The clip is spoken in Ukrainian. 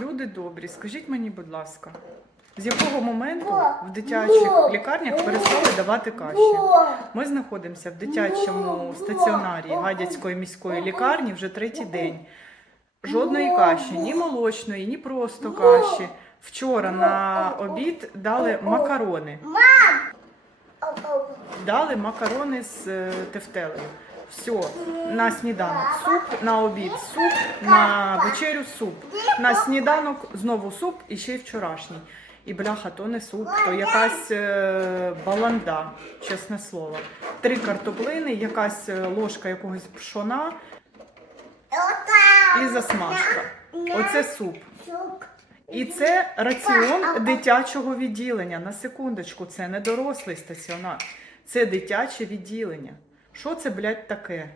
Люди добрі, скажіть мені, будь ласка, з якого моменту в дитячих лікарнях перестали давати каші? Ми знаходимося в дитячому стаціонарі Гадяцької міської лікарні вже третій день. Жодної каші, ні молочної, ні просто каші. Вчора на обід дали макарони. Дали макарони з е, тефтелею. Все, на сніданок суп, на обід суп, на вечерю суп. На сніданок знову суп і ще й вчорашній. І бляха, то не суп, то якась е, баланда, чесне слово. Три картоплини, якась е, ложка якогось пшона і засмажка. Оце суп. І це раціон дитячого відділення. На секундочку, це не дорослий стаціонар, це дитяче відділення. Що це, блядь, таке?